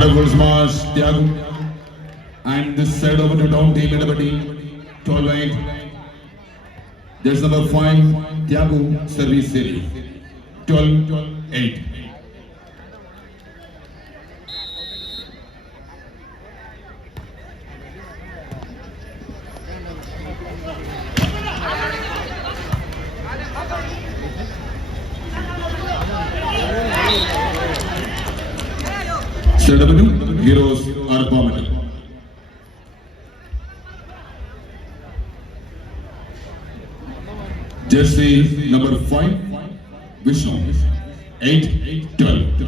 Wonderful smash, Thiago. And this side over to down team Idapatti. 12-8. There's number 5, Thiago, service series. 12-8. Sedabanu, Heroes are permanent. Jersey number 5, Vishnu. 8-12.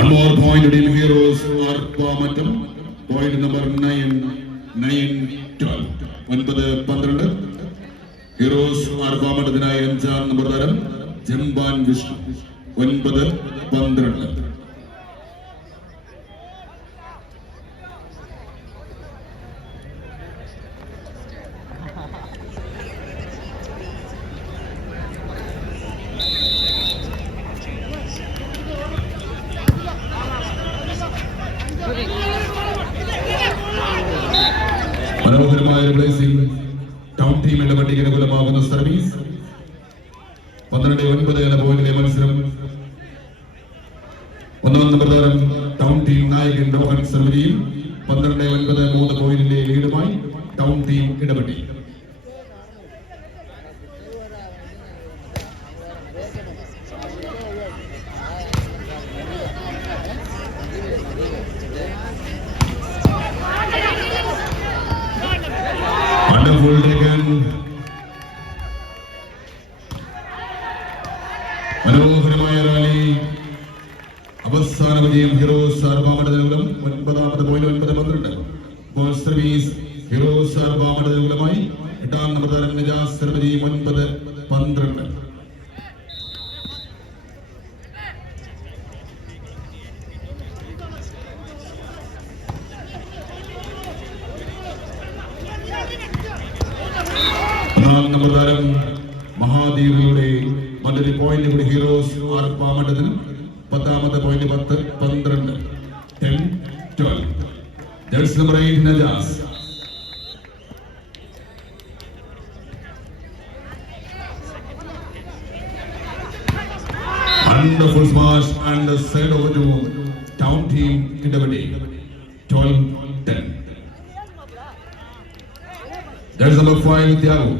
One more point, Team Heroes are permanent. Point number 9-12. 9-12. Heroes are permanent. Anjan number 11. Jamban Vishnu. 9-12. മനോഹരമായ placing town ടീമിന്റെ പട്ടികന് അനുകൂലമാകുന്ന service 12-9 എന്ന പോയിന്റിലെ മത്സരം. 1 number താരം town team നായകൻ രോഹൻ സർവരിയും 12-9 3 പോയിന്റിന്റെ ലീഡുമായി town team ഇടപെട്ടി. മനോഹരമായ rally. അവസാന വിജയം ഹീറോസ് ആർബാമണ്ഡലം 9ാമത് പോയിന്റ് 9-12. ബോൾ സർവീസ് ഹീറോസ് ആർബാമണ്ഡലമായി 8ാം നമ്പർ താരം നിജാസ് സർവരി 9-12. നമ്പർ താരം മഹാദേവിയുടെ മറ്റൊരു പോയിന്റ് കൂടി ഹീറോസ് ആർപ്പാമണ്ഡലത്തിന് 10ാമത്തെ point 10-12. 10-12. Jersey number 8 Najas. Wonderful smash and the side over to town team Idapatti. 12-10. That's number 5, Thiago.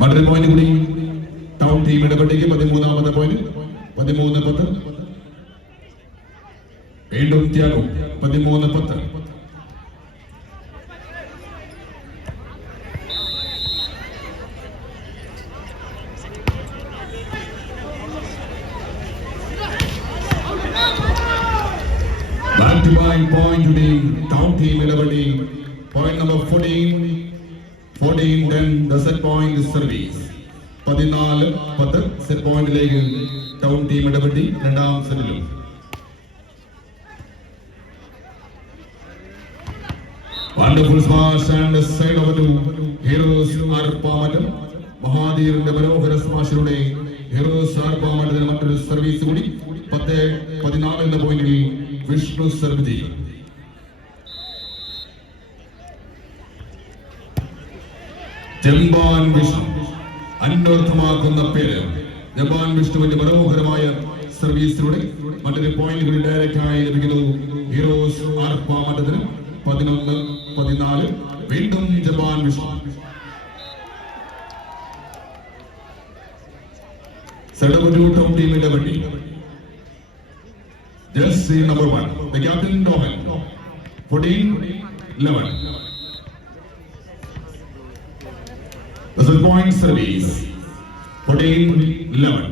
മറ്റൊരു പോയിന്റ് കൂടി ടൗൺ ടീം ഇടപെട്ടേക്ക് 13ാമത്തെ പോയിന്റ് 13-10. വീണ്ടും Thiago 13-10. Back to back point to the town team Idapatti. Point number 14-10. The set point is service. 14-10 set point ലേക്ക് town team Idappetti 2ാം സെറ്റിലും. Wonderful smash and side over to Heroes ആർപ്പാമണ്ഡലം. മഹാധീറിന്റെ മനോഹര സ്മാഷിലൂടെ heroes ആർപ്പാമണ്ഡലത്തിന് മറ്റൊരു service കൂടി. 10-14 എന്ന പോയിന്റിൽ വിഷ്ണു സർവ് ചെയ്യും. ജംബാൻ വിഷ്ണു അന്വർത്ഥമാക്കുന്ന പേര്. ജംബാൻ വിഷ്ണുവിന്റെ മനോഹരമായ സർവീസിലൂടെ മറ്റൊരു പോയിന്റ് കൂടി ഡയറക്റ്റ് ആയി ലഭിക്കുന്നു ഹീറോസ് ആർപ്പാമണ്ഡലത്തിന് 11-14. വീണ്ടും ജംബാൻ വിഷ്ണു. സെഡബു town team Idappetti. Jersey number 1, the captain Rohan. 14-11. The set point service. 14-11.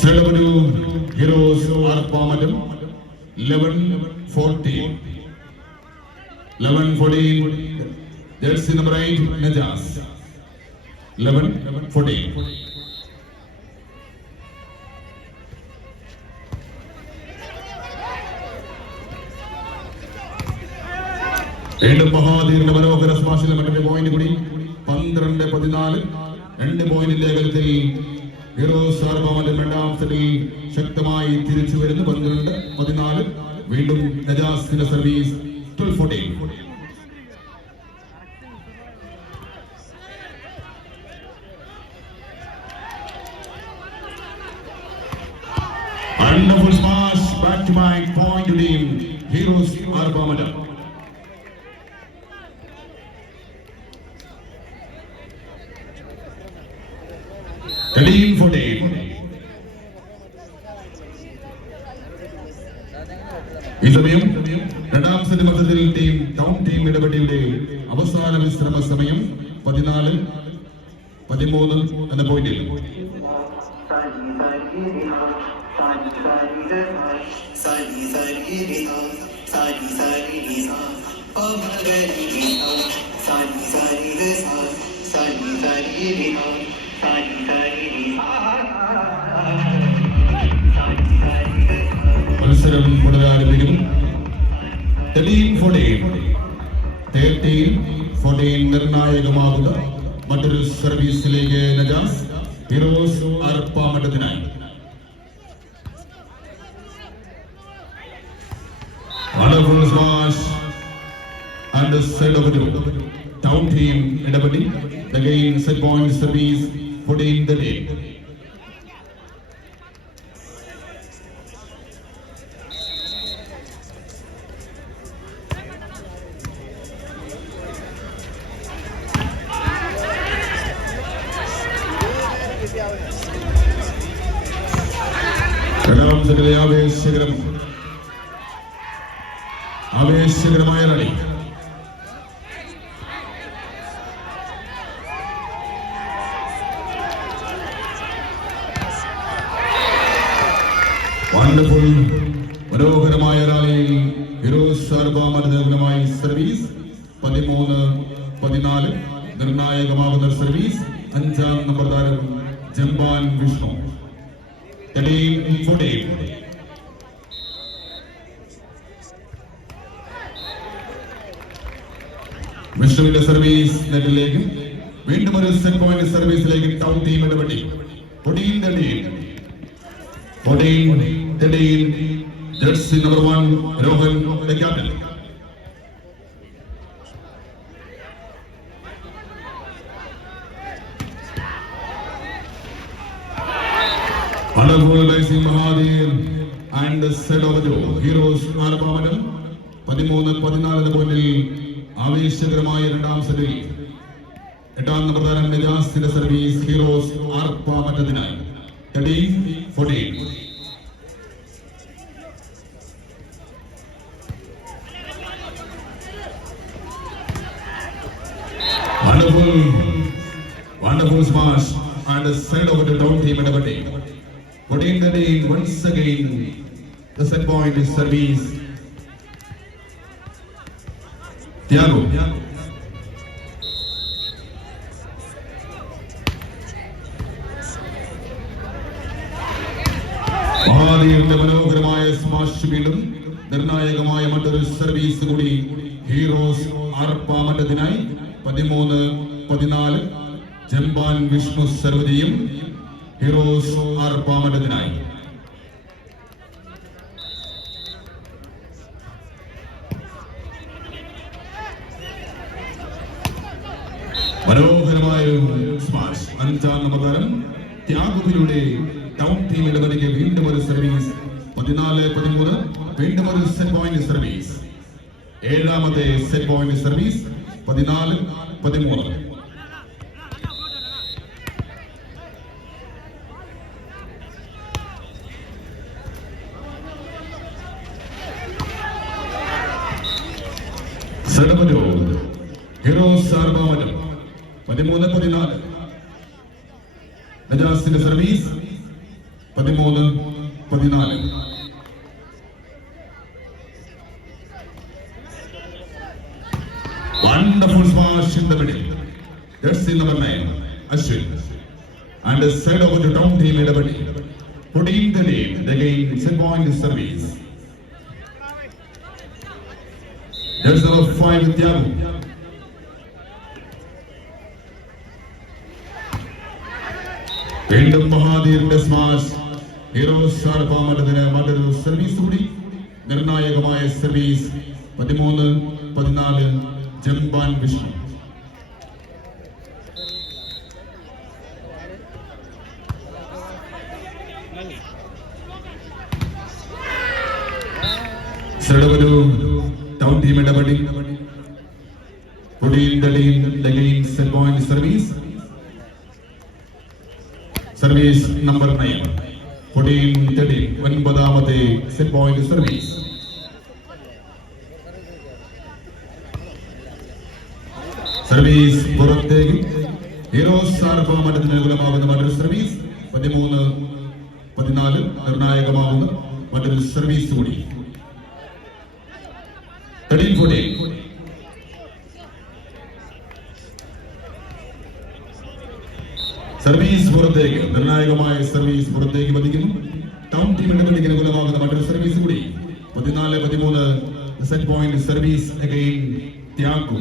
Sedabadu Heroes ആർപ്പാമണ്ഡലം 11-14. 11-14. Jersey number 8, Najas. 11-14. വീണ്ടും മഹാധീറിന്റെ മനോഹര സ്മാഷിലെ മറ്റൊരു പോയിന്റ് കൂടി 12-14. 2 പോയിന്റിന്റെ അകലത്തിൽ ഹീറോസ് ആർപ്പാമറ്റം രണ്ടാം സെറ്റിൽ ശക്തമായി തിരിച്ചു വരുന്നു. 12-14. വീണ്ടും നജാസിന്റെ service. 12-14. Wonderful smash, back to back point to team Heroes Arpamadam. Team 14. ഈ സമയം രണ്ടാം സെറ്റ് മത്സരത്തിൽ ടീം ടൗൺ ടീം ഇടപെട്ടിയുടെ അവസാന വിശ്രമ സമയം 14-13 എന്ന പോയിന്റിൽ. മത്സരം പുനരാരംഭിക്കുന്നു. 13-14 നിർണായകമാകുക മറ്റൊരു സർവീസിലേക്ക് നജാസ് ഹീറോസ് ആർപ്പാമറ്റത്തിനായി. Wonderful smash and the set of the town team Idappetti. Again set point service 14-13. രണ്ടാം സെറ്റിലെ ആവേശകരമായ കളി. വണ്ടർഫുൾ മനോഹരമായ റാലിയിൽ ഹീറോസ് ആർപ്പാമറ്റത്തിനുമായി സർവീസ്. 13-14 നിർണായകമാകുന്ന സർവീസ്. 5-ാം നമ്പർ താരം ജംബാൻ വിഷ്ണു. 13-14. വിഷ്ണുവിന്റെ സർവീസ് നെറ്റിലേക്ക്. വീണ്ടും ഒരു സെറ്റ് പോയിന്റ് സർവീസിലേക്ക് town team Idappetti. 14-13. Jersey number 1 Rohan captain. Mahadir and the set of the Heroes Arpamadam. 13-14 പോയിന്റിൽ ആവേശകരമായ രണ്ടാം സെറ്റിൽ 8-ാം നമ്പർ താരം നജാസിന്റെ service heroes ആർപ്പാമറ്റത്തിനായി. 13-14. Wonderful smash and the set of the down team ഇടപെട്ടി. 14-13. Once again the set point is service Thiago. മഹാധീറിന്റെ മനോഹരമായ smash വീണ്ടും നിർണായകമായ മറ്റൊരു service കൂടി heroes ആർപ്പാമറ്റത്തിനായി. 13-14 ജംബാൻ വിഷ്ണു സർവ് ചെയ്യും ഹീറോസ് ആർപ്പാമറ്റത്തിനായി. മനോഹരമായ സ്മാഷ്. 5-ാം നമ്പർ താരം ത്യാഗുവിലൂടെ ടൗൺ ടീം ഇടപെടിക്ക് വീണ്ടും ഒരു സർവീസ്. 14-13 വീണ്ടും ഒരു സെറ്റ് പോയിന്റ് സർവീസ്. 7-ാമത്തെ സെറ്റ് പോയിന്റ് സർവീസ്. 14-13. ഹീറോസ് ആർപ്പാമറ്റം 13-14. നജാസിന്റെ service. 13-14. Wonderful smash in the middle. That's in number 9, Ashwin. And the side over to down team in the middle. Putting the lead. Again, set point service. That's number 5, Thiago. വീണ്ടും മഹാധീറിന്റെ smash heroes ആർപ്പാമറ്റത്തിന് മറ്റൊരു service കൂടി. നിർണായകമായ service 13-14 ജംബാൻ വിഷ്ണു. ഒരു town team Idappetti set point service. Service number 9 14-13 ഒൻപതാമത്തെ set point service. Service പുറത്തേക്ക്. Heroes ആർപ്പാമറ്റത്തിന് അനുകൂലമാകുന്ന മറ്റൊരു സർവീസ് 13-14 നിർണായകമാകുന്ന മറ്റൊരു സർവീസ് കൂടി. 13-14 സർവീസ് പുറത്തേക്ക്. നിർണായകമായ സർവീസ് പുറത്തേക്ക് പതിക്കുന്നു. ടൗൺ ടീമിന്റെ പതിക്ക് അനുകൂലമാകുന്ന മറ്റൊരു സർവീസ് കൂടി. 14-13 set point service again Thyagu.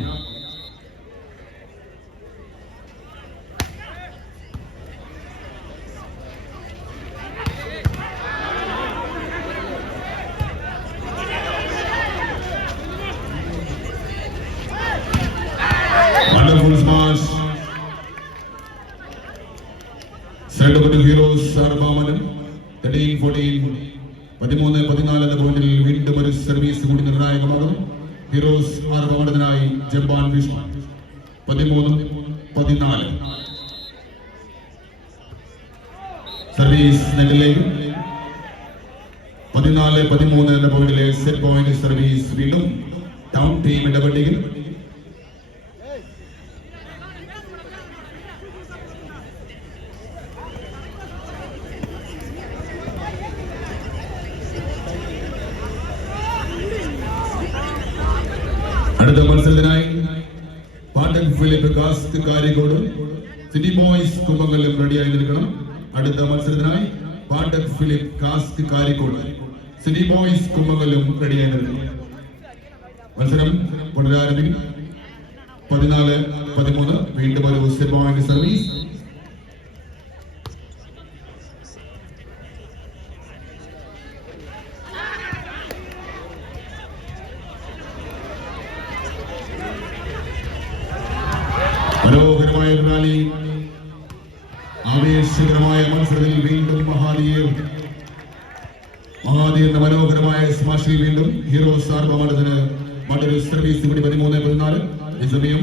Wonderful smash. Side over to Heroes ആർപ്പാമറ്റം 13-14 13-14 എന്ന പോയിന്റിൽ വീണ്ടും ഒരു സർവീസ് കൂടി നിർണായകമാകുന്നു. ഹീറോസ് ആർപ്പാമറ്റത്തിനായി ജംബാൻ വിഷ്ണു 13-14 സർവീസ് നെറ്റിലേക്ക്. 14-13 എന്ന പോയിന്റിലെ സെറ്റ് പോയിന്റ് സർവീസ് വീണ്ടും ടൗൺ ടീം ഇടപെട്ടിൽ. അടുത്ത മത്സരത്തിനായി പാട്ടക് ഫിലിപ്പ് കാസ്റ്റ് കാരിക്കോട്, സിറ്റി ബോയ്സ് കുമ്പങ്കലം റെഡിയായി നിൽക്കണം. അടുത്ത മത്സരത്തിനായി പാട്ടക് ഫിലിപ്പ് കാസ്റ്റ് കാരിക്കോട്, സിറ്റി ബോയ്സ് കുമ്പങ്കലം റെഡിയായി നിൽക്കണം. മത്സരം പുനരാരംഭിക്കും. 14-13 വീണ്ടും ഒരു സെറ്റ് പോയിന്റ് സർവീസ്. മനോഹരമായ റാലി, ആവേശകരമായ മത്സരത്തിൽ വീണ്ടും മഹാധീറിന്റെ മനോഹരമായ സ്മാഷിൽ വീണ്ടും ഹീറോസ് ആർപ്പാമറ്റത്തിന് മറ്റൊരു സർവീസ് കൂടി. 13-14 ഈ സമയം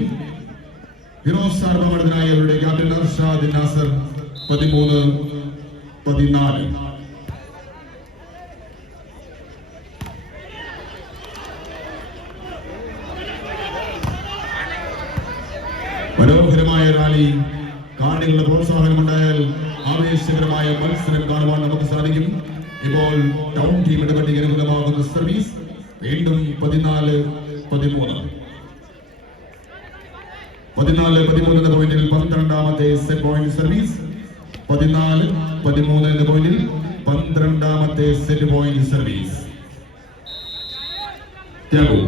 ഹീറോസ് ആർപ്പാമറ്റത്തിനായി അവരുടെ ക്യാപ്റ്റൻ അർഷാദ് നാസർ 13-14. മനോഹരമായ റാലി, കാണികളുടെ പ്രോത്സാഹനമുണ്ടായാൽ ആവേശകരമായ മത്സരം കാണുവാൻ നമുക്ക് സാധിക്കും. ഇപ്പോൾ ടൗൺ ടീം ഇടപെട്ട് അനുകൂലമാകുന്ന സർവീസ് വീണ്ടും 14-13 എന്ന പോയിന്റിൽ 12ാമത്തെ സെറ്റ് പോയിന്റ് സർവീസ്. 14-13 എന്ന പോയിന്റിൽ 12ാമത്തെ set point service. Thyagu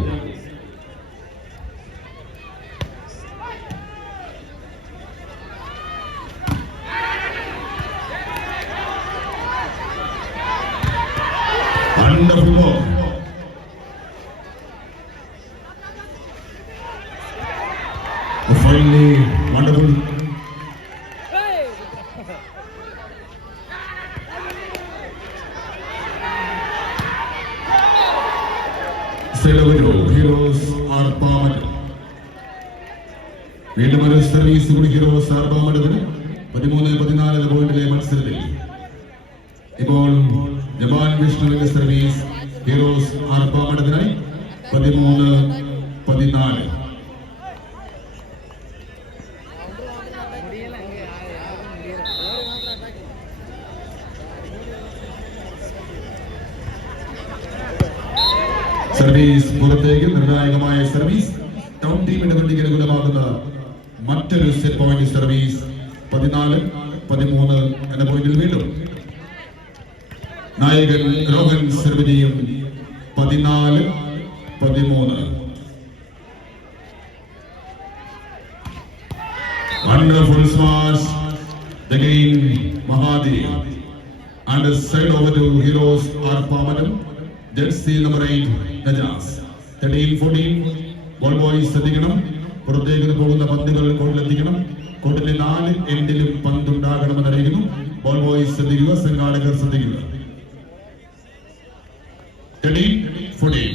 wonderful ball. Finally, wonderful. Heroes ആർപ്പാമറ്റം വീണ്ടും ഒരു സർവീസ് കൂടി. ഹീറോസ് ആർപ്പാമറ്റത്തിന് 13-14 എന്ന പോയിന്റിലെ മത്സരത്തിൽ ഇപ്പോൾ ജംബാൻ വിഷ്ണുവിന്റെ സർവീസ് ഹീറോസ് ആർപ്പാമറ്റത്തിനായി 13-14. സർവീസ് പുറത്തേക്ക്. നിർണായകമായ സർവീസ് ടൗൺ ടീമിന്റെ വണ്ടിക്ക് അനുകൂലമാകുന്ന മറ്റൊരു സെറ്റ് പോയിന്റ് സർവീസ് 14-13 എന്ന പോയിന്റിൽ വീണ്ടും നായകൻ Rohan സർവീയും 14-13. Wonderful smash again Mahadir and a side over to Heroes Arpamadam. Jersey number 8 Najas. 13-14 ball boys ശ്രദ്ധിക്കണം. പുറത്തേക്ക് പോകുന്ന പന്തുകൾ കോട്ടിലെത്തിക്കണം. കോട്ടിലെ 4 എൻഡിലും പന്തുണ്ടാകണമെന്ന് അറിയിക്കുന്നു. ബോൾ ബോയ്സ് ശ്രദ്ധിക്കുക, സംഘാടകർ ശ്രദ്ധിക്കുക. 13-14.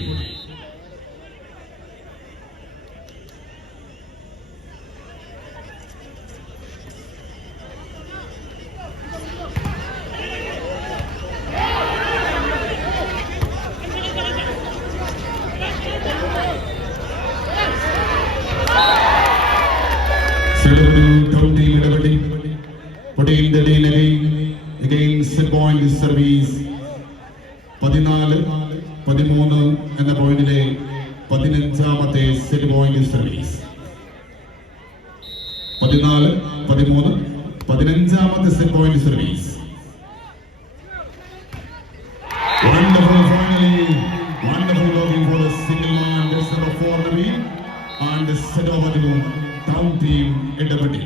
Putting the lead against the point service 14-13 എന്ന പോയിന്റിലെ 15ാമത്തെ സെറ്റ് പോയിന്റ് സർവീസ്. 14-13 15ാമത്തെ set point service. Wonderful finally, wonderful looking for a single man. That's number 4 and set over to town team Edapati.